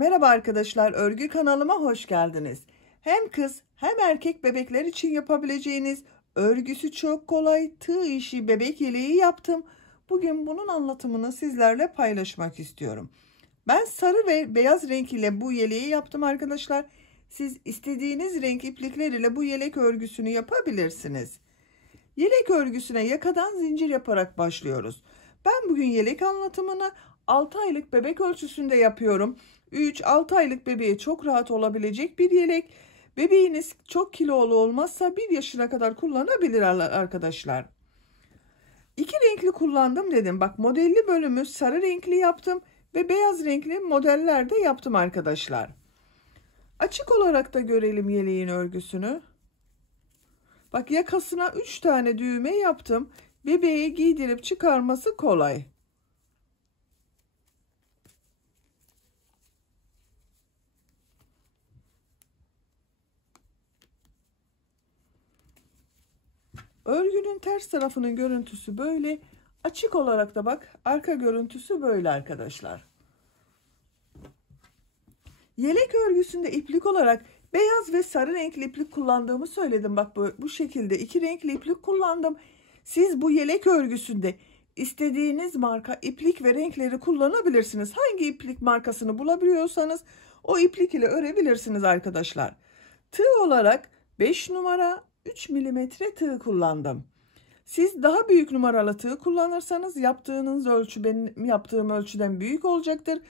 Merhaba arkadaşlar, örgü kanalıma hoş geldiniz. Hem kız hem erkek bebekler için yapabileceğiniz örgüsü çok kolay tığ işi bebek yeleği yaptım. Bugün bunun anlatımını sizlerle paylaşmak istiyorum. Ben sarı ve beyaz renk ile bu yeleği yaptım arkadaşlar. Siz istediğiniz renk iplikler ile bu yelek örgüsünü yapabilirsiniz. Yelek örgüsüne yakadan zincir yaparak başlıyoruz. Ben bugün yelek anlatımını 6 aylık bebek ölçüsünde yapıyorum. 3-6 aylık bebeğe çok rahat olabilecek bir yelek. Bebeğiniz çok kilolu olmazsa 1 yaşına kadar kullanabilir arkadaşlar. 2 renkli kullandım dedim. Bak, modelli bölümü sarı renkli yaptım ve beyaz renkli modeller de yaptım arkadaşlar. Açık olarak da görelim yeleğin örgüsünü. Bak, yakasına 3 tane düğme yaptım. Bebeğe giydirip çıkarması kolay. Örgünün ters tarafının görüntüsü böyle. Açık olarak da bak, arka görüntüsü böyle arkadaşlar. Yelek örgüsünde iplik olarak beyaz ve sarı renkli iplik kullandığımı söyledim. Bak, bu şekilde 2 renkli iplik kullandım. Siz bu yelek örgüsünde istediğiniz marka iplik ve renkleri kullanabilirsiniz. Hangi iplik markasını bulabiliyorsanız o iplik ile örebilirsiniz arkadaşlar. Tığ olarak 5 numara 3 milimetre tığ kullandım. Siz daha büyük numaralı tığ kullanırsanız yaptığınız ölçü benim yaptığım ölçüden büyük olacaktır.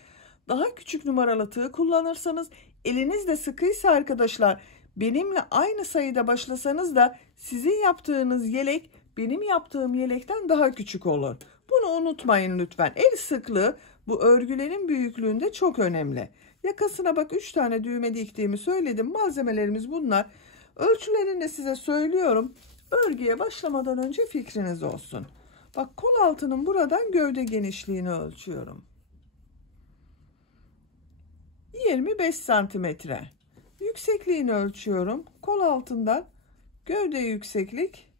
Daha küçük numaralı tığ kullanırsanız, eliniz de sıkıysa arkadaşlar, benimle aynı sayıda başlasanız da sizin yaptığınız yelek benim yaptığım yelekten daha küçük olur. Bunu unutmayın lütfen. El sıklığı bu örgülerin büyüklüğünde çok önemli. Yakasına bak, 3 tane düğme diktiğimi söyledim. Malzemelerimiz bunlar. Ölçülerini de size söylüyorum. Örgüye başlamadan önce fikriniz olsun. Bak, kol altının buradan gövde genişliğini ölçüyorum. 25 santimetre. Yüksekliğini ölçüyorum. Kol altından gövde yükseklik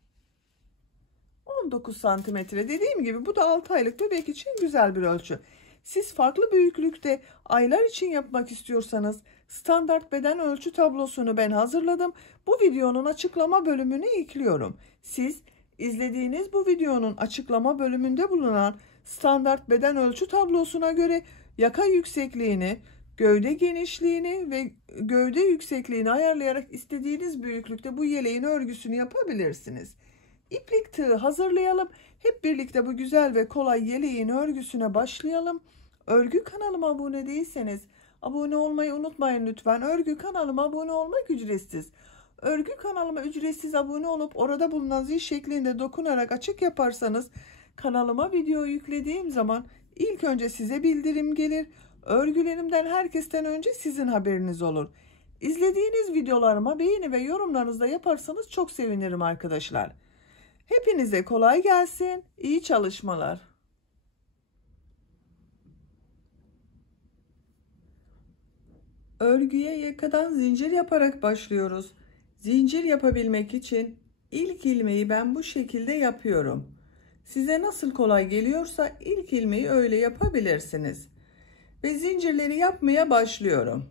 19 santimetre. Dediğim gibi bu da 6 aylık bebek için güzel bir ölçü. Siz farklı büyüklükte aylar için yapmak istiyorsanız standart beden ölçü tablosunu ben hazırladım. Bu videonun açıklama bölümüne ekliyorum. Siz izlediğiniz bu videonun açıklama bölümünde bulunan standart beden ölçü tablosuna göre yaka yüksekliğini, gövde genişliğini ve gövde yüksekliğini ayarlayarak istediğiniz büyüklükte bu yeleğin örgüsünü yapabilirsiniz. İplik tığı hazırlayalım. Hep birlikte bu güzel ve kolay yeleğin örgüsüne başlayalım. Örgü kanalıma abone değilseniz abone olmayı unutmayın lütfen. Örgü kanalıma abone olmak ücretsiz. Örgü kanalıma ücretsiz abone olup orada bulunan zil şeklinde dokunarak açık yaparsanız kanalıma video yüklediğim zaman ilk önce size bildirim gelir. Örgülerimden herkesten önce sizin haberiniz olur. İzlediğiniz videolarıma beğeni ve yorumlarınızı da yaparsanız çok sevinirim arkadaşlar. Hepinize kolay gelsin. İyi çalışmalar. Örgüye yakadan zincir yaparak başlıyoruz. Zincir yapabilmek için ilk ilmeği ben bu şekilde yapıyorum. Size nasıl kolay geliyorsa ilk ilmeği öyle yapabilirsiniz. Ve zincirleri yapmaya başlıyorum.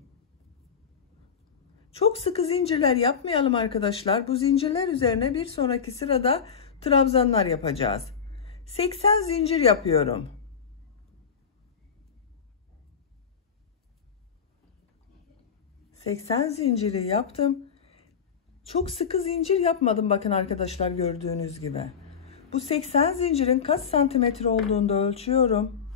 Çok sıkı zincirler yapmayalım arkadaşlar. Bu zincirler üzerine bir sonraki sırada trabzanlar yapacağız. 80 zincir yapıyorum. ...80 zinciri yaptım. Çok sıkı zincir yapmadım, bakın arkadaşlar, gördüğünüz gibi. Bu 80 zincirin kaç santimetre olduğunu da ölçüyorum.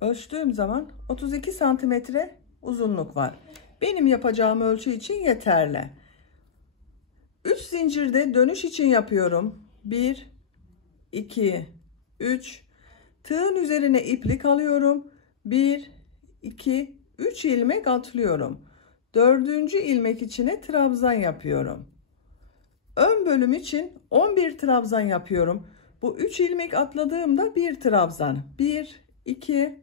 Ölçtüğüm zaman 32 santimetre uzunluk var. Benim yapacağım ölçü için yeterli. 3 zincirde dönüş için yapıyorum. 1, 2, 3. Tığın üzerine iplik alıyorum. 1, 2, 3 ilmek atlıyorum. 4. ilmek içine trabzan yapıyorum. Ön bölüm için 11 trabzan yapıyorum. Bu 3 ilmek atladığımda bir trabzan. 1, 2,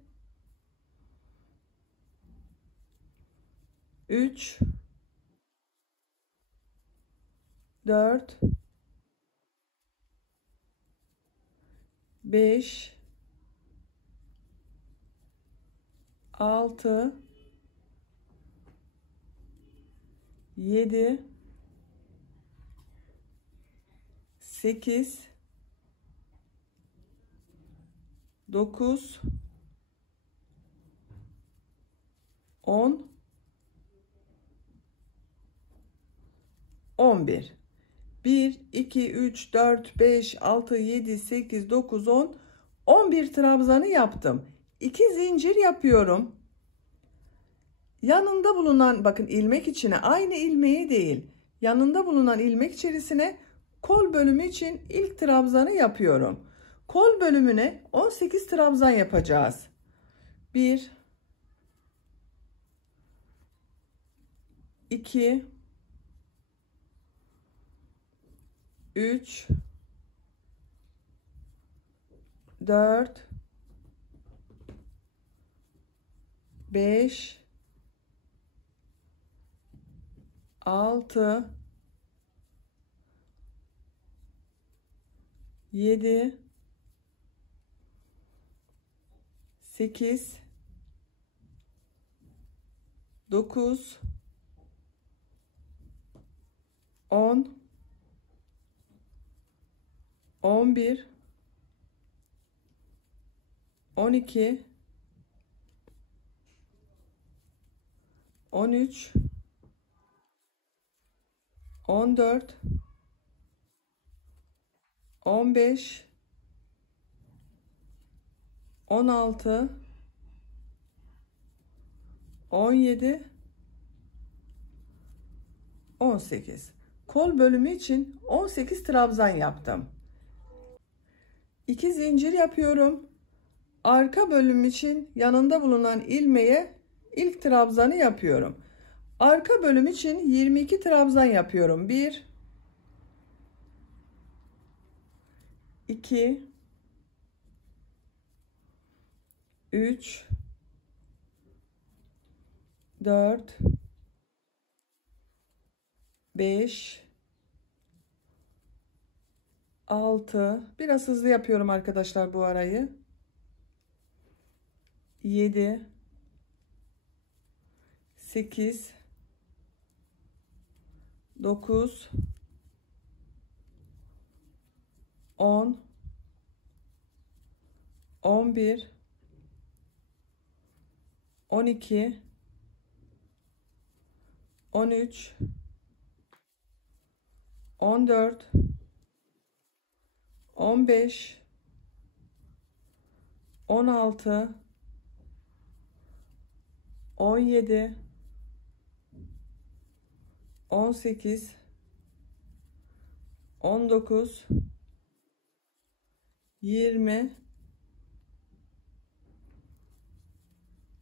3, 4, 5 6 7 8 9 10 11 1 2 3 4 5 6 7 8 9 10 11 trabzanı yaptım. 2 zincir yapıyorum. Yanında bulunan, bakın, ilmek içine, aynı ilmeği değil, yanında bulunan ilmek içerisine kol bölümü için ilk trabzanı yapıyorum. Kol bölümüne 18 trabzan yapacağız. 1 2 3 4 5 6 7 8 9 10 11 12 13 14 15 16 17 18. Kol bölümü için 18 trabzan yaptım. 2 zincir yapıyorum. Arka bölüm için yanında bulunan ilmeğe ilk trabzanı yapıyorum. Arka bölüm için 22 trabzan yapıyorum. 1 2 3 4 5 6, biraz hızlı yapıyorum arkadaşlar bu arayı. 7 8 9 10 11 12 13 14 15 16 17 18 19 20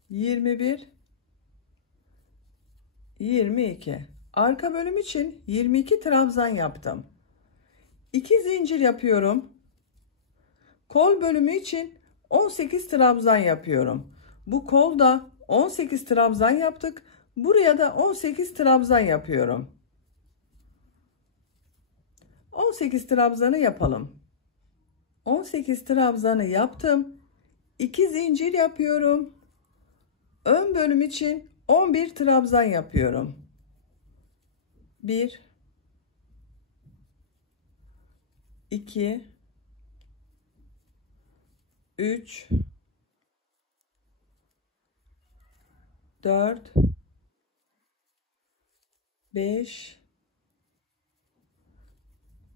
21 22. Arka bölüm için 22 trabzan yaptım. 2 zincir yapıyorum. Kol bölümü için 18 trabzan yapıyorum. Bu kolda 18 trabzan yaptık. Buraya da 18 trabzan yapıyorum. 18 trabzanı yapalım. 18 trabzanı yaptım. 2 zincir yapıyorum. Ön bölüm için 11 trabzan yapıyorum. 1 2 3 4 5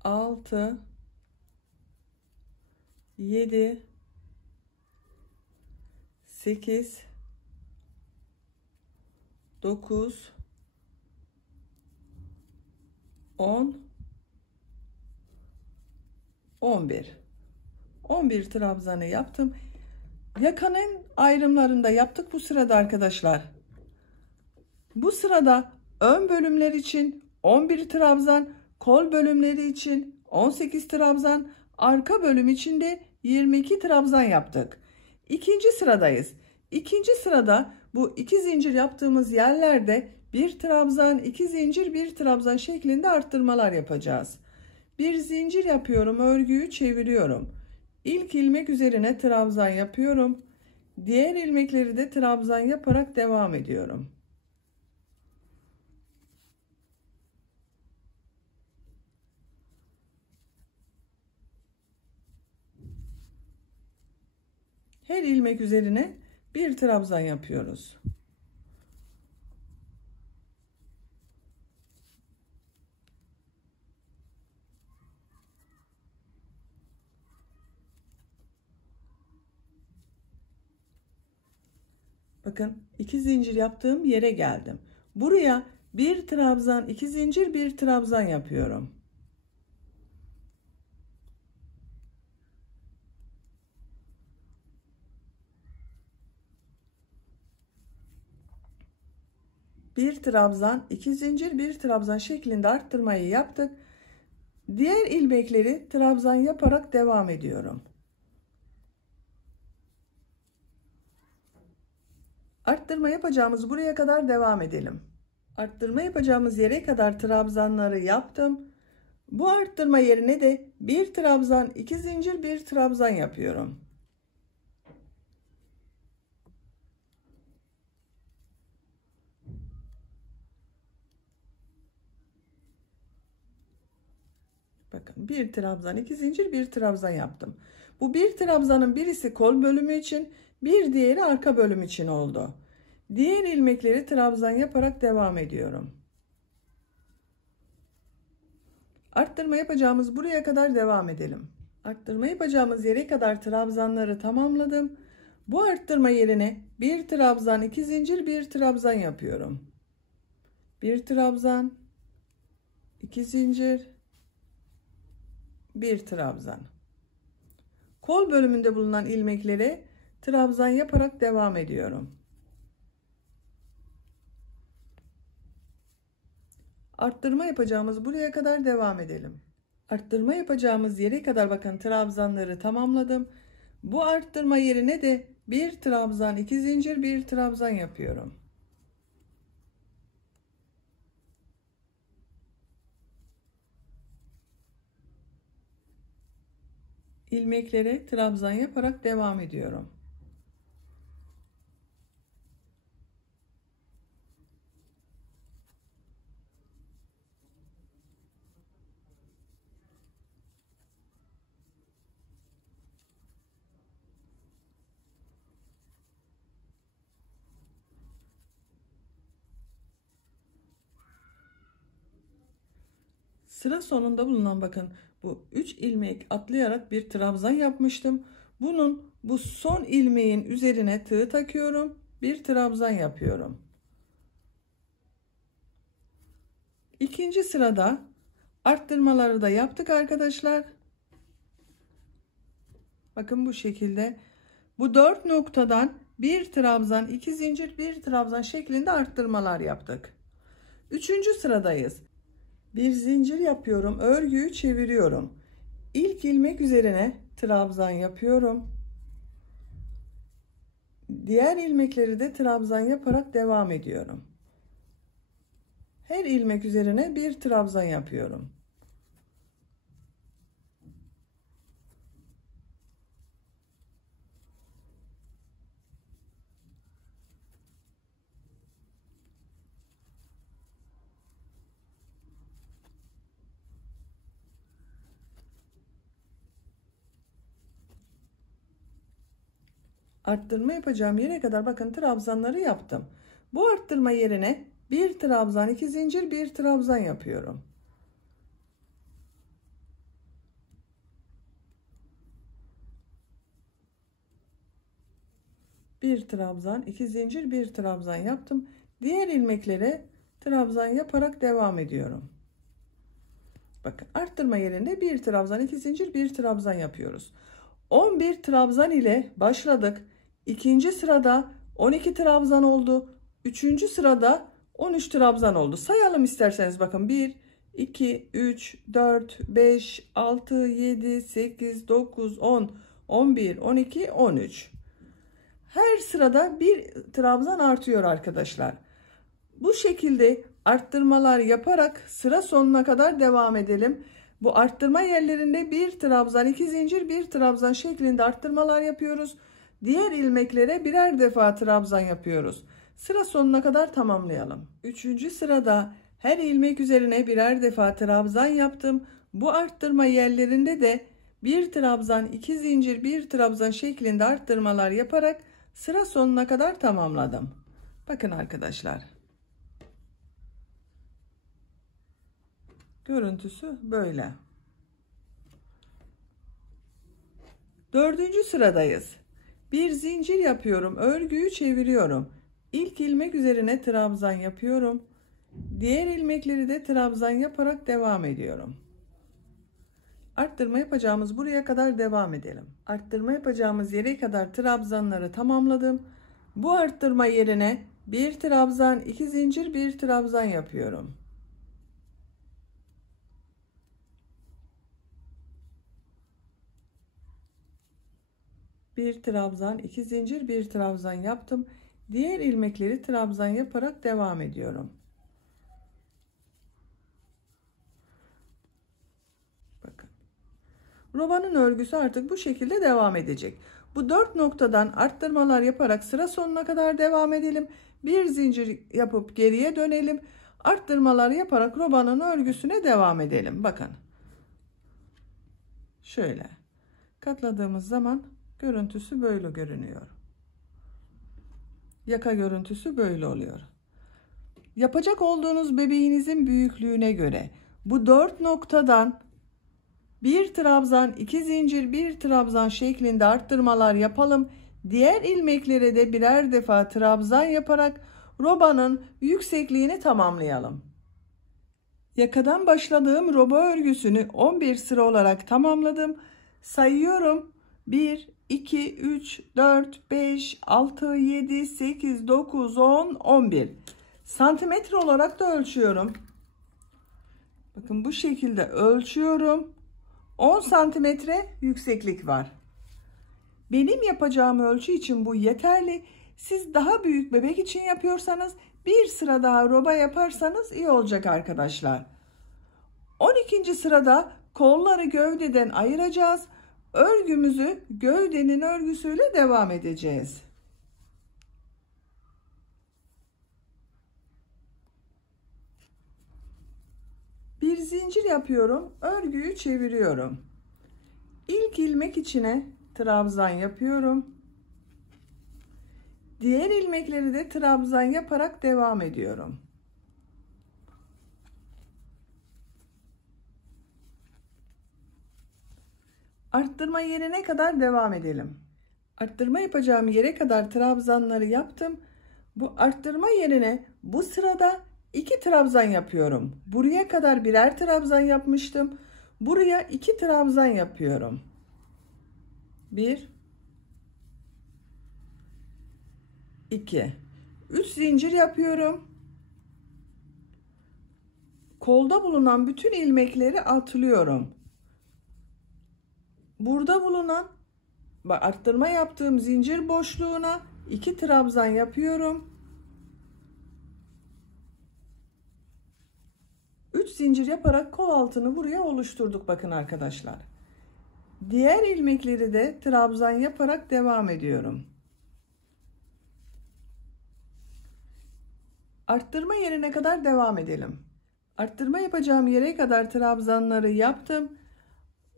6 7 8 9 10 11. 11 trabzanı yaptım. Yakanın ayrımlarında yaptık bu sırada arkadaşlar. Bu sırada ön bölümler için 11 trabzan, kol bölümleri için 18 trabzan, arka bölüm için de 22 trabzan yaptık. İkinci sıradayız. İkinci sırada bu 2 zincir yaptığımız yerlerde 1 trabzan, 2 zincir, 1 trabzan şeklinde arttırmalar yapacağız. Bir zincir yapıyorum, örgüyü çeviriyorum. İlk ilmek üzerine trabzan yapıyorum. Diğer ilmekleri de trabzan yaparak devam ediyorum. Her ilmek üzerine bir trabzan yapıyoruz. Bakın 2 zincir yaptığım yere geldim. Buraya bir trabzan, 2 zincir, bir trabzan yapıyorum. Bir trabzan, 2 zincir, bir trabzan şeklinde arttırmayı yaptık. Diğer ilmekleri trabzan yaparak devam ediyorum. Arttırma yapacağımız buraya kadar devam edelim. Arttırma yapacağımız yere kadar trabzanları yaptım. Bu arttırma yerine de bir trabzan, 2 zincir, bir trabzan yapıyorum. Bakın bir trabzan, 2 zincir, bir trabzan yaptım. Bu bir trabzanın birisi kol bölümü için, bir diğeri arka bölüm için oldu. Diğer ilmekleri trabzan yaparak devam ediyorum. Arttırma yapacağımız buraya kadar devam edelim. Arttırma yapacağımız yere kadar trabzanları tamamladım. Bu arttırma yerine bir trabzan, 2 zincir, bir trabzan yapıyorum. Bir trabzan, 2 zincir, bir trabzan. Kol bölümünde bulunan ilmeklere trabzan yaparak devam ediyorum. Arttırma yapacağımız buraya kadar devam edelim. Arttırma yapacağımız yere kadar bakın trabzanları tamamladım. Bu arttırma yerine de bir trabzan, 2 zincir, bir trabzan yapıyorum. İlmeklere trabzan yaparak devam ediyorum. Sıra sonunda bulunan bakın bu 3 ilmek atlayarak bir trabzan yapmıştım. Bunun bu son ilmeğin üzerine tığ takıyorum. Bir trabzan yapıyorum. İkinci sırada arttırmaları da yaptık arkadaşlar. Bakın bu şekilde bu 4 noktadan bir trabzan, 2 zincir, bir trabzan şeklinde arttırmalar yaptık. Üçüncü sıradayız. Bir zincir yapıyorum, örgüyü çeviriyorum. İlk ilmek üzerine trabzan yapıyorum. Diğer ilmekleri de trabzan yaparak devam ediyorum. Her ilmek üzerine bir trabzan yapıyorum. Arttırma yapacağım yere kadar bakın trabzanları yaptım. Bu arttırma yerine bir trabzan, 2 zincir, bir trabzan yapıyorum. Bir trabzan, 2 zincir, bir trabzan yaptım. Diğer ilmeklere trabzan yaparak devam ediyorum. Bakın arttırma yerine bir trabzan, 2 zincir, bir trabzan yapıyoruz. 11 trabzan ile başladık. İkinci sırada 12 trabzan oldu. Üçüncü sırada 13 trabzan oldu. Sayalım isterseniz bakın 1, 2, 3, 4, 5, 6, 7, 8, 9, 10, 11, 12, 13. Her sırada bir trabzan artıyor arkadaşlar. Bu şekilde arttırmalar yaparak sıra sonuna kadar devam edelim. Bu arttırma yerlerinde bir trabzan, 2 zincir, bir trabzan şeklinde arttırmalar yapıyoruz. Diğer ilmeklere birer defa trabzan yapıyoruz. Sıra sonuna kadar tamamlayalım. 3. sırada her ilmek üzerine birer defa trabzan yaptım. Bu arttırma yerlerinde de bir trabzan, 2 zincir, bir trabzan şeklinde arttırmalar yaparak sıra sonuna kadar tamamladım. Bakın arkadaşlar. Görüntüsü böyle. 4. sıradayız. Bir zincir yapıyorum. Örgüyü çeviriyorum. İlk ilmek üzerine trabzan yapıyorum. Diğer ilmekleri de trabzan yaparak devam ediyorum. Arttırma yapacağımız buraya kadar devam edelim. Arttırma yapacağımız yere kadar trabzanları tamamladım. Bu arttırma yerine bir trabzan, 2 zincir, bir trabzan yapıyorum. Bir trabzan, 2 zincir, bir trabzan yaptım. Diğer ilmekleri trabzan yaparak devam ediyorum. Bakın. Robanın örgüsü artık bu şekilde devam edecek. Bu 4 noktadan arttırmalar yaparak sıra sonuna kadar devam edelim. Bir zincir yapıp geriye dönelim. Arttırmalar yaparak robanın örgüsüne devam edelim. Bakın. Şöyle. Katladığımız zaman görüntüsü böyle görünüyor. Yaka görüntüsü böyle oluyor. Yapacak olduğunuz bebeğinizin büyüklüğüne göre bu 4 noktadan bir trabzan, 2 zincir, bir trabzan şeklinde arttırmalar yapalım. Diğer ilmeklere de birer defa trabzan yaparak robanın yüksekliğini tamamlayalım. Yakadan başladığım roba örgüsünü 11 sıra olarak tamamladım. Sayıyorum. 1, 2, 3, 4, 5, 6, 7, 8, 9, 10, 11. Santimetre olarak da ölçüyorum. Bakın bu şekilde ölçüyorum. 10 santimetre yükseklik var. Benim yapacağım ölçü için bu yeterli. Siz daha büyük bebek için yapıyorsanız bir sıra daha roba yaparsanız iyi olacak arkadaşlar. 12. sırada kolları gövdeden ayıracağız. Örgümüzü gövdenin örgüsüyle devam edeceğiz. Bir zincir yapıyorum. Örgüyü çeviriyorum. İlk ilmek içine trabzan yapıyorum. Diğer ilmekleri de trabzan yaparak devam ediyorum. Arttırma yerine kadar devam edelim. Arttırma yapacağım yere kadar trabzanları yaptım. Bu arttırma yerine bu sırada 2 trabzan yapıyorum. Buraya kadar birer trabzan yapmıştım. Buraya 2 trabzan yapıyorum. 1, 2, 3 zincir yapıyorum. Kolda bulunan bütün ilmekleri atlıyorum. Burada bulunan arttırma yaptığım zincir boşluğuna 2 trabzan yapıyorum. 3 zincir yaparak kol altını buraya oluşturduk bakın arkadaşlar. Diğer ilmekleri de trabzan yaparak devam ediyorum. Arttırma yerine kadar devam edelim. Arttırma yapacağım yere kadar trabzanları yaptım.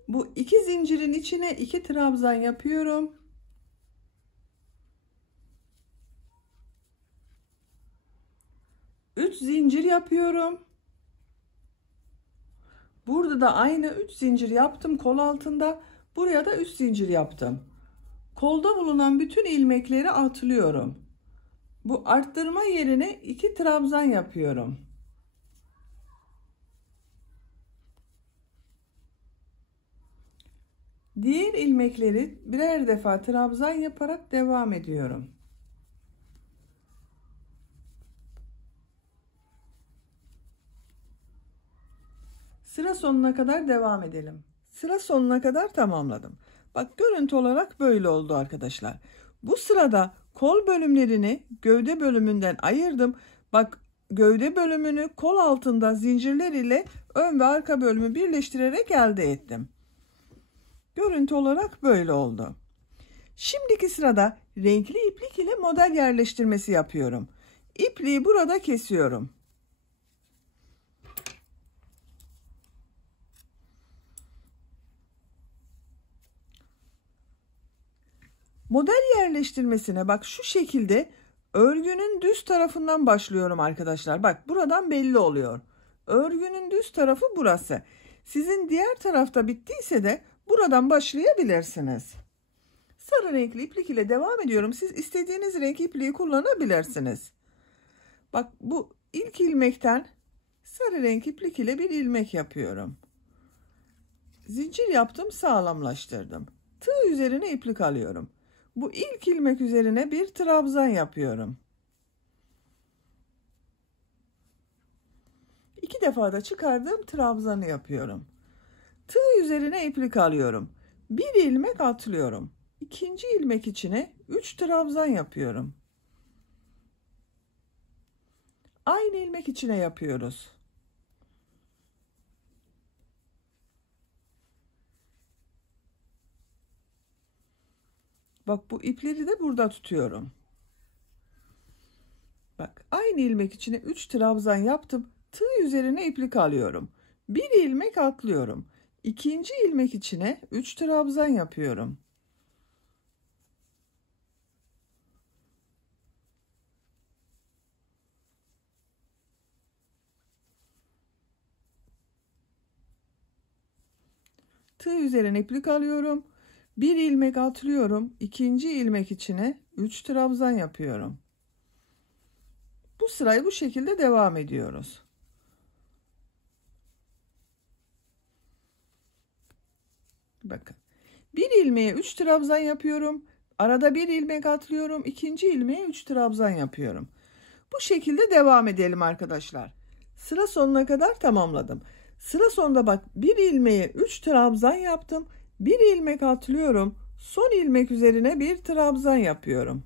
Bu 2 zincirin içine 2 trabzan yapıyorum. Üç zincir yapıyorum. Burada da aynı 3 zincir yaptım kol altında. Buraya da 3 zincir yaptım. Kolda bulunan bütün ilmekleri atlıyorum. Bu arttırma yerine 2 trabzan yapıyorum. Diğer ilmekleri birer defa trabzan yaparak devam ediyorum. Sıra sonuna kadar devam edelim. Sıra sonuna kadar tamamladım. Bak görüntü olarak böyle oldu arkadaşlar. Bu sırada kol bölümlerini gövde bölümünden ayırdım. Bak gövde bölümünü kol altında zincirler ile ön ve arka bölümü birleştirerek elde ettim. Görüntü olarak böyle oldu. Şimdiki sırada renkli iplik ile model yerleştirmesi yapıyorum. İpliği burada kesiyorum. Model yerleştirmesine bak şu şekilde örgünün düz tarafından başlıyorum arkadaşlar. Bak buradan belli oluyor. Örgünün düz tarafı burası. Sizin diğer tarafta bittiyse de buradan başlayabilirsiniz. Sarı renkli iplik ile devam ediyorum. Siz istediğiniz renk ipliği kullanabilirsiniz. Bak bu ilk ilmekten sarı renk iplik ile bir ilmek yapıyorum. Zincir yaptım, sağlamlaştırdım. Tığ üzerine iplik alıyorum. Bu ilk ilmek üzerine bir trabzan yapıyorum. 2 defa da çıkardığım trabzanı yapıyorum. Tığ üzerine iplik alıyorum. Bir ilmek atlıyorum. İkinci ilmek içine 3 trabzan yapıyorum. Aynı ilmek içine yapıyoruz. Bak bu ipleri de burada tutuyorum. Bak aynı ilmek içine 3 trabzan yaptım. Tığ üzerine iplik alıyorum. Bir ilmek atlıyorum. İkinci ilmek içine 3 trabzan yapıyorum. Tığ üzerine iplik alıyorum. Bir ilmek atlıyorum. İkinci ilmek içine 3 trabzan yapıyorum. Bu sırayı bu şekilde devam ediyoruz. Bakın. Bir ilmeğe 3 trabzan yapıyorum. Arada bir ilmek atlıyorum. İkinci ilmeğe 3 trabzan yapıyorum. Bu şekilde devam edelim arkadaşlar. Sıra sonuna kadar tamamladım. Sıra sonunda bak bir ilmeğe 3 trabzan yaptım. Bir ilmek atlıyorum. Son ilmek üzerine bir trabzan yapıyorum.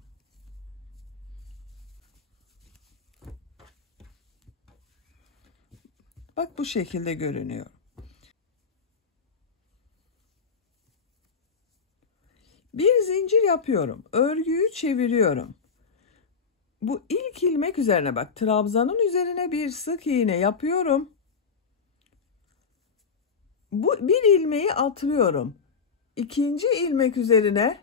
Bak bu şekilde görünüyor. Bir zincir yapıyorum. Örgüyü çeviriyorum. Bu ilk ilmek üzerine bak. Trabzanın üzerine bir sık iğne yapıyorum. Bu bir ilmeği atlıyorum. İkinci ilmek üzerine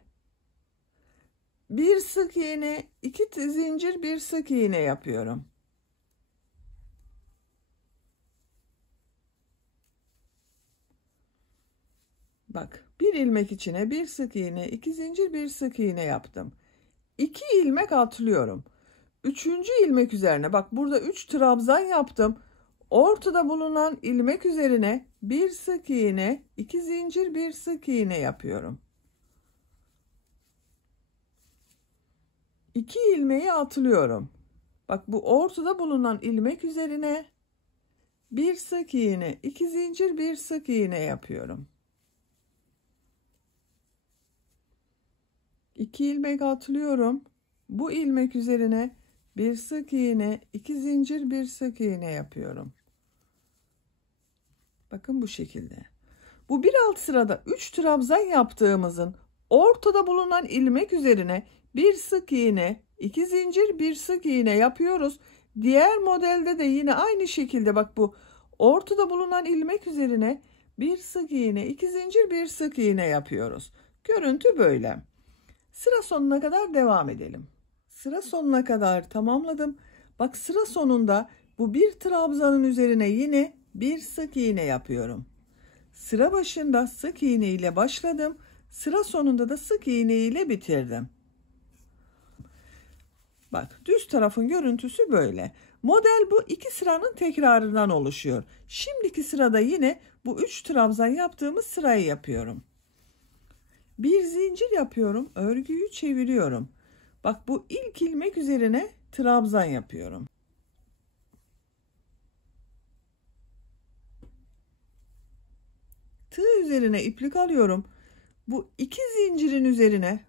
bir sık iğne, 2 zincir, bir sık iğne yapıyorum. Bak bir ilmek içine bir sık iğne, 2 zincir, bir sık iğne yaptım. 2 ilmek atlıyorum. Üçüncü ilmek üzerine bak burada 3 trabzan yaptım. Ortada bulunan ilmek üzerine bir sık iğne, 2 zincir, bir sık iğne yapıyorum. 2 ilmeği atlıyorum. Bak bu ortada bulunan ilmek üzerine bir sık iğne, 2 zincir, bir sık iğne yapıyorum. 2 ilmek atlıyorum. Bu ilmek üzerine bir sık iğne, 2 zincir, bir sık iğne yapıyorum. Bakın bu şekilde. Bu bir alt sırada 3 trabzan yaptığımızın ortada bulunan ilmek üzerine bir sık iğne, 2 zincir, bir sık iğne yapıyoruz. Diğer modelde de yine aynı şekilde bak bu ortada bulunan ilmek üzerine bir sık iğne, 2 zincir, bir sık iğne yapıyoruz. Görüntü böyle. Sıra sonuna kadar devam edelim. Sıra sonuna kadar tamamladım. Bak sıra sonunda bu bir trabzanın üzerine yine bir sık iğne yapıyorum. Sıra başında sık iğne ile başladım. Sıra sonunda da sık iğne ile bitirdim. Bak düz tarafın görüntüsü böyle. Model bu 2 sıranın tekrarından oluşuyor. Şimdiki sırada yine bu 3 trabzan yaptığımız sırayı yapıyorum. Bir zincir yapıyorum. Örgüyü çeviriyorum. Bak bu ilk ilmek üzerine trabzan yapıyorum. Tığ üzerine iplik alıyorum. Bu 2 zincirin üzerine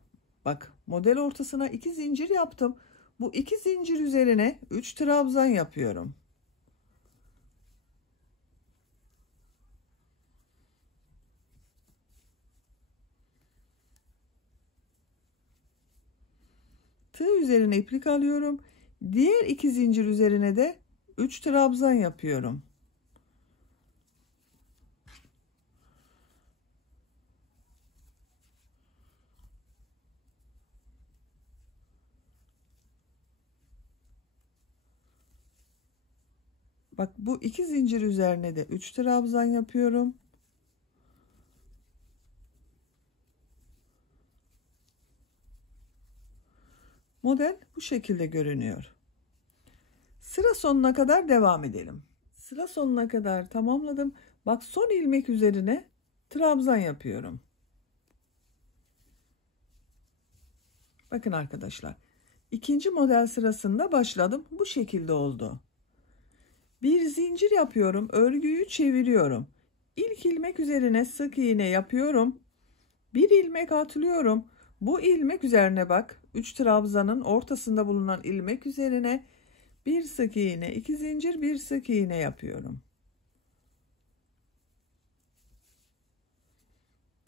bak model ortasına 2 zincir yaptım. Bu 2 zincir üzerine 3 trabzan yapıyorum. Tığ üzerine iplik alıyorum. Diğer 2 zincir üzerine de 3 trabzan yapıyorum. Bak bu 2 zincir üzerine de 3 trabzan yapıyorum. Model bu şekilde görünüyor. Sıra sonuna kadar devam edelim. Sıra sonuna kadar tamamladım. Bak son ilmek üzerine trabzan yapıyorum. Bakın arkadaşlar. İkinci model sırasında başladım. Bu şekilde oldu. Bir zincir yapıyorum. Örgüyü çeviriyorum. İlk ilmek üzerine sık iğne yapıyorum. Bir ilmek atlıyorum. Bu ilmek üzerine bak. 3 trabzanın ortasında bulunan ilmek üzerine bir sık iğne, 2 zincir, bir sık iğne yapıyorum.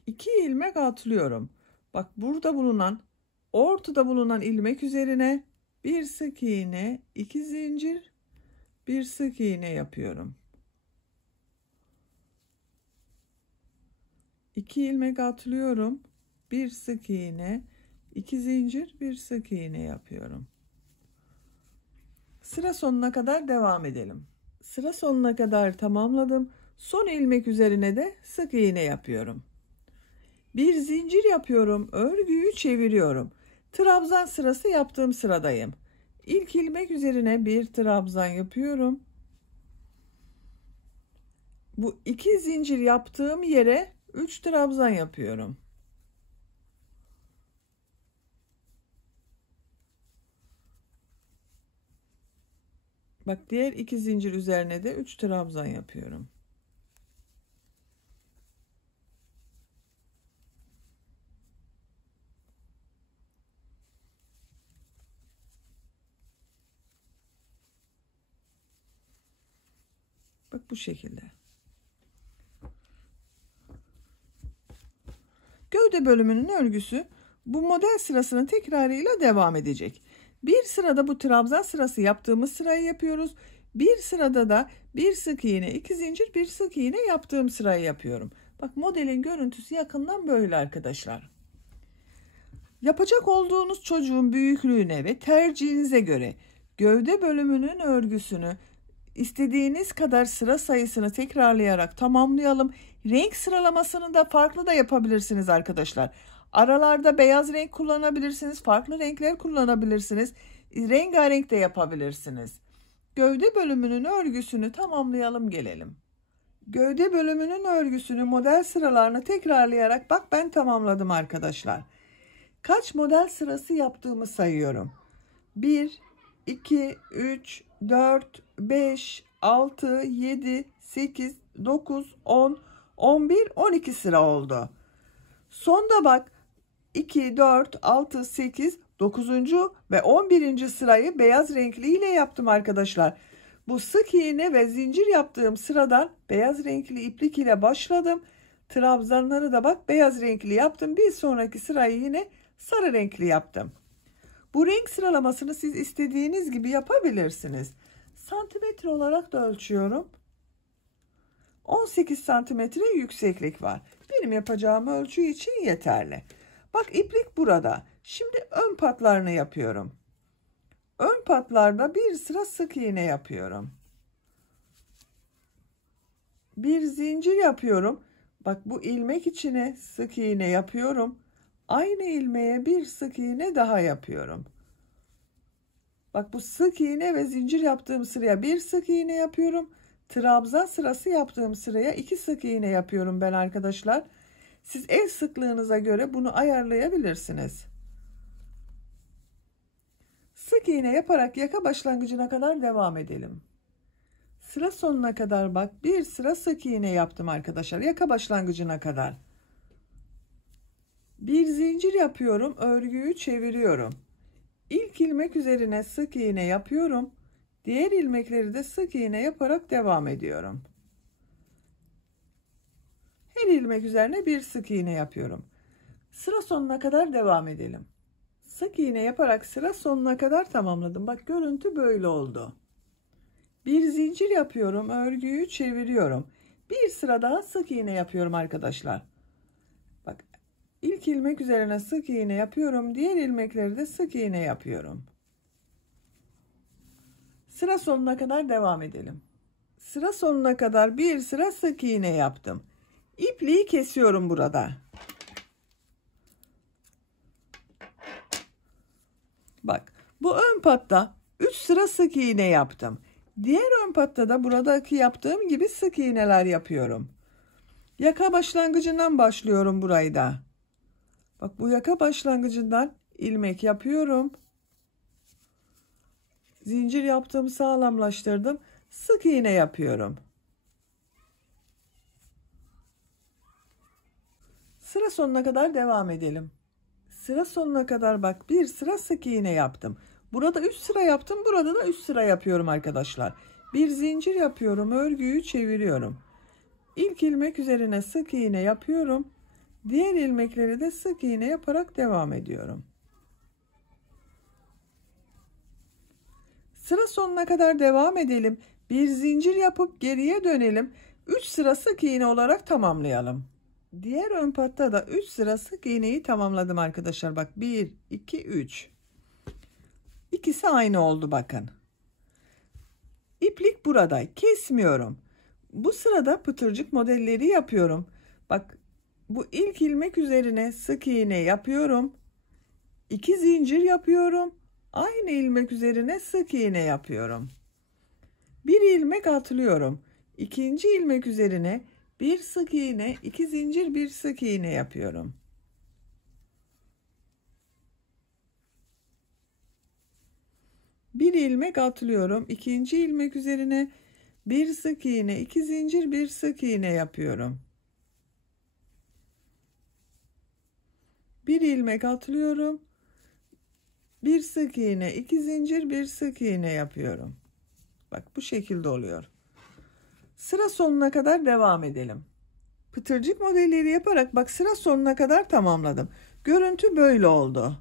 2 ilmek atlıyorum. Bak burada bulunan, ortada bulunan ilmek üzerine bir sık iğne, 2 zincir, bir sık iğne yapıyorum. 2 ilmek atlıyorum. Bir sık iğne, 2 zincir, bir sık iğne yapıyorum. Sıra sonuna kadar devam edelim. Sıra sonuna kadar tamamladım. Son ilmek üzerine de sık iğne yapıyorum. Bir zincir yapıyorum. Örgüyü çeviriyorum. Trabzan sırası yaptığım sıradayım. İlk ilmek üzerine bir trabzan yapıyorum. Bu 2 zincir yaptığım yere 3 trabzan yapıyorum. Bak diğer 2 zincir üzerine de 3 trabzan yapıyorum. Bak bu şekilde. Gövde bölümünün örgüsü bu model sırasının tekrarıyla devam edecek. Bir sırada bu trabzan sırası yaptığımız sırayı yapıyoruz. Bir sırada da bir sık iğne, 2 zincir, bir sık iğne yaptığım sırayı yapıyorum. Bak modelin görüntüsü yakından böyle arkadaşlar. Yapacak olduğunuz çocuğun büyüklüğüne ve tercihinize göre gövde bölümünün örgüsünü istediğiniz kadar sıra sayısını tekrarlayarak tamamlayalım. Renk sıralamasını da farklı da yapabilirsiniz arkadaşlar. Aralarda beyaz renk kullanabilirsiniz. Farklı renkler kullanabilirsiniz. Rengarenk de yapabilirsiniz. Gövde bölümünün örgüsünü tamamlayalım gelelim. Gövde bölümünün örgüsünü model sıralarını tekrarlayarak bak ben tamamladım arkadaşlar. Kaç model sırası yaptığımı sayıyorum. 1, 2, 3, 4, 5, 6, 7, 8, 9, 10, 11, 12 sıra oldu. Sonda bak 2, 4, 6, 8, 9. ve 11. sırayı beyaz renkli ile yaptım arkadaşlar. Bu sık iğne ve zincir yaptığım sıradan beyaz renkli iplik ile başladım. Trabzanları da bak beyaz renkli yaptım. Bir sonraki sırayı yine sarı renkli yaptım. Bu renk sıralamasını siz istediğiniz gibi yapabilirsiniz. Santimetre olarak da ölçüyorum. 18 santimetre yükseklik var. Benim yapacağım ölçü için yeterli. Bak iplik burada. Şimdi ön patlarını yapıyorum. Ön patlarda bir sıra sık iğne yapıyorum. Bir zincir yapıyorum. Bak bu ilmek içine sık iğne yapıyorum. Aynı ilmeğe bir sık iğne daha yapıyorum. Bak bu sık iğne ve zincir yaptığım sıraya bir sık iğne yapıyorum. Trabzan sırası yaptığım sıraya 2 sık iğne yapıyorum ben arkadaşlar. Siz el sıklığınıza göre bunu ayarlayabilirsiniz. Sık iğne yaparak yaka başlangıcına kadar devam edelim. Sıra sonuna kadar bak bir sıra sık iğne yaptım arkadaşlar. Yaka başlangıcına kadar. Bir zincir yapıyorum. Örgüyü çeviriyorum. İlk ilmek üzerine sık iğne yapıyorum. Diğer ilmekleri de sık iğne yaparak devam ediyorum. Her ilmek üzerine bir sık iğne yapıyorum. Sıra sonuna kadar devam edelim. Sık iğne yaparak sıra sonuna kadar tamamladım. Bak görüntü böyle oldu. Bir zincir yapıyorum, örgüyü çeviriyorum. Bir sıra daha sık iğne yapıyorum arkadaşlar. Bak ilk ilmek üzerine sık iğne yapıyorum, diğer ilmekleri de sık iğne yapıyorum. Sıra sonuna kadar devam edelim. Sıra sonuna kadar bir sıra sık iğne yaptım. İpliği kesiyorum burada. Bak bu ön patta 3 sıra sık iğne yaptım. Diğer ön patta da buradaki yaptığım gibi sık iğneler yapıyorum. Yaka başlangıcından başlıyorum burayı da. Bak bu yaka başlangıcından ilmek yapıyorum. Zincir yaptım, sağlamlaştırdım. Sık iğne yapıyorum. Sıra sonuna kadar devam edelim. Sıra sonuna kadar bak bir sıra sık iğne yaptım. Burada 3 sıra yaptım. Burada da 3 sıra yapıyorum arkadaşlar. Bir zincir yapıyorum. Örgüyü çeviriyorum. İlk ilmek üzerine sık iğne yapıyorum. Diğer ilmekleri de sık iğne yaparak devam ediyorum. Sıra sonuna kadar devam edelim. Bir zincir yapıp geriye dönelim. 3 sıra sık iğne olarak tamamlayalım. Diğer ön patta da 3 sıra sık iğneyi tamamladım arkadaşlar. Bak 1, 2, 3. İkisi aynı oldu bakın. İplik burada. Kesmiyorum. Bu sırada pıtırcık modelleri yapıyorum. Bak bu ilk ilmek üzerine sık iğne yapıyorum. 2 zincir yapıyorum. Aynı ilmek üzerine sık iğne yapıyorum. Bir ilmek atlıyorum. İkinci ilmek üzerine bir sık iğne, 2 zincir, bir sık iğne yapıyorum. Bir ilmek atlıyorum. İkinci ilmek üzerine bir sık iğne, 2 zincir, bir sık iğne yapıyorum. Bir ilmek atlıyorum. Bir sık iğne, 2 zincir, bir sık iğne yapıyorum. Bak bu şekilde oluyor. Sıra sonuna kadar devam edelim. Pıtırcık modelleri yaparak bak sıra sonuna kadar tamamladım. Görüntü böyle oldu.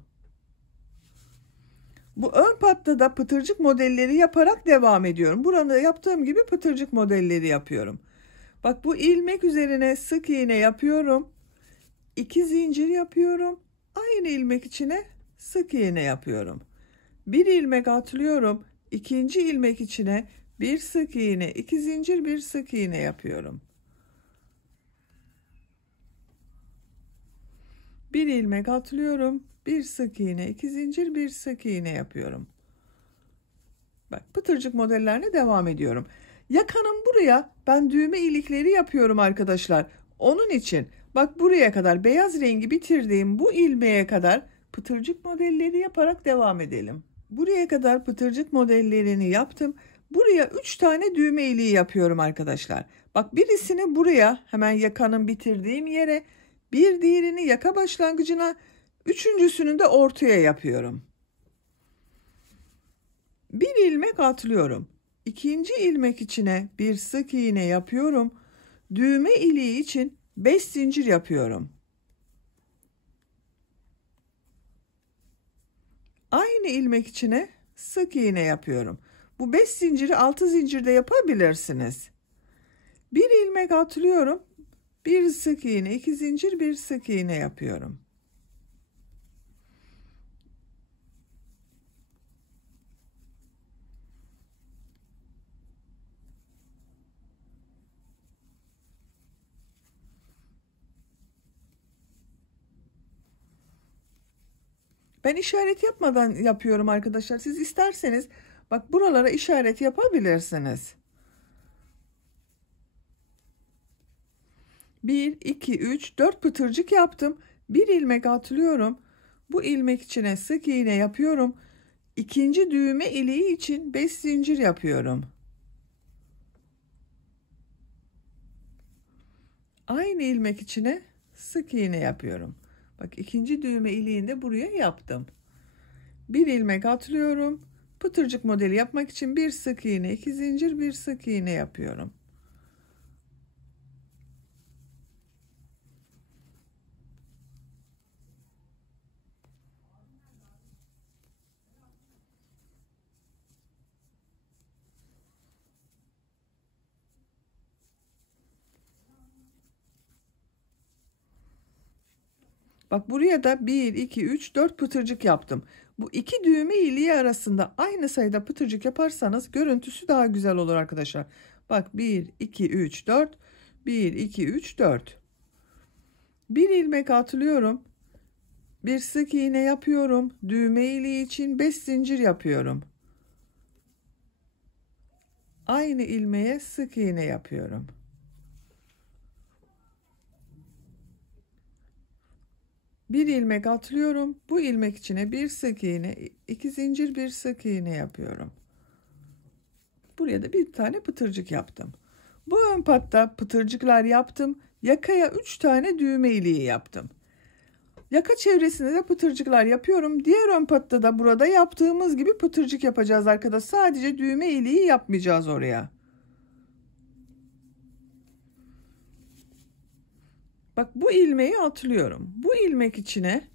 Bu ön patta da pıtırcık modelleri yaparak devam ediyorum. Burada yaptığım gibi pıtırcık modelleri yapıyorum. Bak bu ilmek üzerine sık iğne yapıyorum. 2 zincir yapıyorum. Aynı ilmek içine sık iğne yapıyorum. Bir ilmek atlıyorum. İkinci ilmek içine bir sık iğne, 2 zincir, bir sık iğne yapıyorum. Bir ilmek atlıyorum. Bir sık iğne, 2 zincir, bir sık iğne yapıyorum. Bak pıtırcık modellerine devam ediyorum. Yakanın buraya ben düğme ilikleri yapıyorum arkadaşlar. Onun için bak buraya kadar beyaz rengi bitirdiğim bu ilmeğe kadar pıtırcık modelleri yaparak devam edelim. Buraya kadar pıtırcık modellerini yaptım. Buraya 3 tane düğme iliği yapıyorum arkadaşlar. Bak birisini buraya hemen yakanın bitirdiğim yere, bir diğerini yaka başlangıcına, üçüncüsünü de ortaya yapıyorum. Bir ilmek atlıyorum. İkinci ilmek içine bir sık iğne yapıyorum. Düğme iliği için 5 zincir yapıyorum. Aynı ilmek içine sık iğne yapıyorum. Bu 5 zinciri 6 zincirde yapabilirsiniz. Bir ilmek atlıyorum. Bir sık iğne, 2 zincir, bir sık iğne yapıyorum. Ben işaret yapmadan yapıyorum arkadaşlar. Siz isterseniz bak buralara işaret yapabilirsiniz. 1, 2, 3, 4 pıtırcık yaptım. Bir ilmek atlıyorum. Bu ilmek içine sık iğne yapıyorum. İkinci düğme iliği için 5 zincir yapıyorum. Aynı ilmek içine sık iğne yapıyorum. Bak ikinci düğme iliğini de buraya yaptım. Bir ilmek atlıyorum. Pıtırcık modeli yapmak için bir sık iğne, 2 zincir, bir sık iğne yapıyorum. Bak buraya da 1, 2, 3, 4 pıtırcık yaptım. Bu iki düğme iliği arasında aynı sayıda pıtırcık yaparsanız görüntüsü daha güzel olur arkadaşlar. Bak 1, 2, 3, 4. 1, 2, 3, 4. Bir ilmek atlıyorum. Bir sık iğne yapıyorum. Düğme iliği için 5 zincir yapıyorum. Aynı ilmeğe sık iğne yapıyorum. Bir ilmek atlıyorum. Bu ilmek içine bir sık iğne, 2 zincir, bir sık iğne yapıyorum. Buraya da bir tane pıtırcık yaptım. Bu ön patta pıtırcıklar yaptım. Yakaya 3 tane düğme iliği yaptım. Yaka çevresinde de pıtırcıklar yapıyorum. Diğer ön patta da burada yaptığımız gibi pıtırcık yapacağız arkadaşlar. Sadece düğme iliği yapmayacağız oraya. Bak bu ilmeği atlıyorum. Bu ilmek içine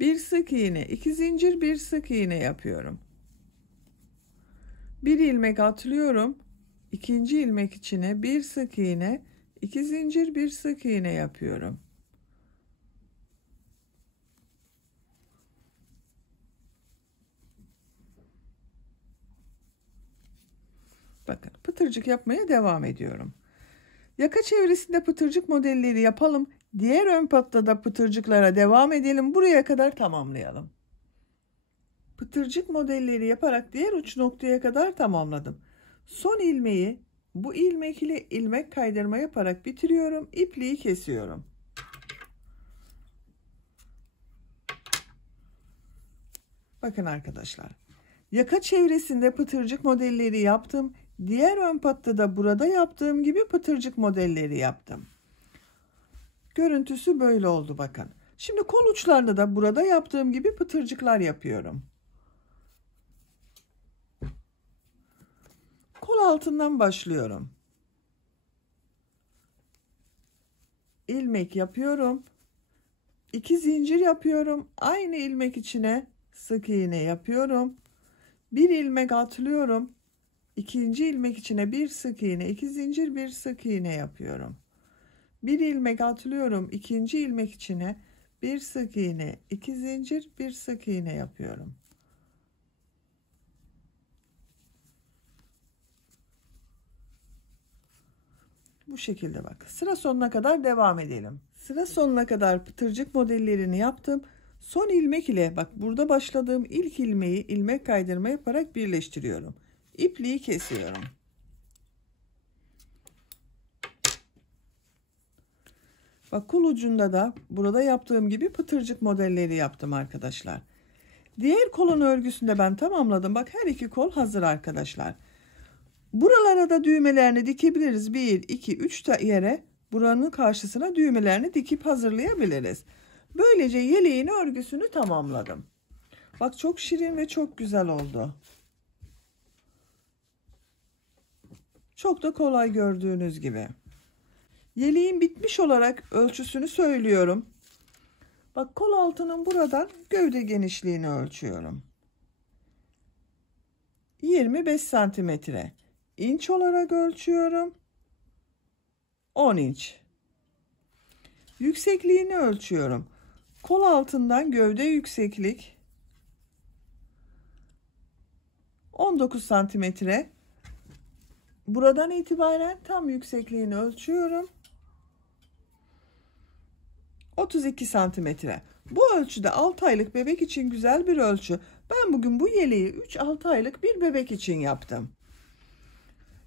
bir sık iğne, 2 zincir, bir sık iğne yapıyorum. Bir ilmek atlıyorum. İkinci ilmek içine bir sık iğne, 2 zincir, bir sık iğne yapıyorum. Bakın pıtırcık yapmaya devam ediyorum. Yaka çevresinde pıtırcık modelleri yapalım. Diğer ön patta da pıtırcıklara devam edelim. Buraya kadar tamamlayalım. Pıtırcık modelleri yaparak diğer uç noktaya kadar tamamladım. Son ilmeği bu ilmek ile ilmek kaydırma yaparak bitiriyorum. İpliği kesiyorum. Bakın arkadaşlar. Yaka çevresinde pıtırcık modelleri yaptım. Diğer ön patta da burada yaptığım gibi pıtırcık modelleri yaptım. Görüntüsü böyle oldu bakın. Şimdi kol uçlarında da burada yaptığım gibi pıtırcıklar yapıyorum. Kol altından başlıyorum. İlmek yapıyorum. 2 zincir yapıyorum. Aynı ilmek içine sık iğne yapıyorum. Bir ilmek atlıyorum. İkinci ilmek içine bir sık iğne, 2 zincir, bir sık iğne yapıyorum. Bir ilmek atlıyorum. İkinci ilmek içine bir sık iğne, 2 zincir, bir sık iğne yapıyorum. Bu şekilde bak. Sıra sonuna kadar devam edelim. Sıra sonuna kadar pıtırcık modellerini yaptım. Son ilmek ile bak burada başladığım ilk ilmeği ilmek kaydırma yaparak birleştiriyorum. İpliği kesiyorum. Bak kol ucunda da burada yaptığım gibi pıtırcık modelleri yaptım arkadaşlar. Diğer kolun örgüsünde ben tamamladım. Bak her iki kol hazır arkadaşlar. Buralara da düğmelerini dikebiliriz. 1, 2, 3 yere buranın karşısına düğmelerini dikip hazırlayabiliriz. Böylece yeleğin örgüsünü tamamladım. Bak çok şirin ve çok güzel oldu. Çok da kolay gördüğünüz gibi. Yeleğin bitmiş olarak ölçüsünü söylüyorum. Bak kol altının buradan gövde genişliğini ölçüyorum. 25 santimetre. İnç olarak ölçüyorum. 10 inç. Yüksekliğini ölçüyorum. Kol altından gövde yükseklik 19 santimetre. Buradan itibaren tam yüksekliğini ölçüyorum. 32 santimetre. Bu ölçüde 6 aylık bebek için güzel bir ölçü. Ben bugün bu yeleği 3-6 aylık bir bebek için yaptım.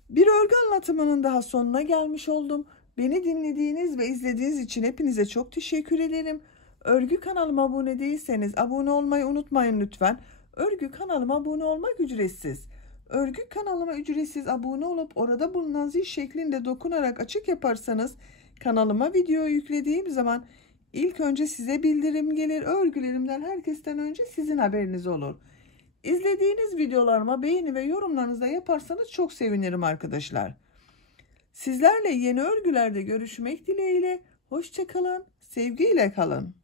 Bir örgü anlatımının daha sonuna gelmiş oldum. Beni dinlediğiniz ve izlediğiniz için hepinize çok teşekkür ederim. Örgü kanalıma abone değilseniz abone olmayı unutmayın lütfen. Örgü kanalıma abone olmak ücretsiz. Örgü kanalıma ücretsiz abone olup orada bulunan zil şeklinde dokunarak açık yaparsanız kanalıma video yüklediğim zaman İlk önce size bildirim gelir. Örgülerimden herkesten önce sizin haberiniz olur. İzlediğiniz videolarıma beğeni ve yorumlarınızı da yaparsanız çok sevinirim arkadaşlar. Sizlerle yeni örgülerde görüşmek dileğiyle. Hoşça kalın, sevgiyle kalın.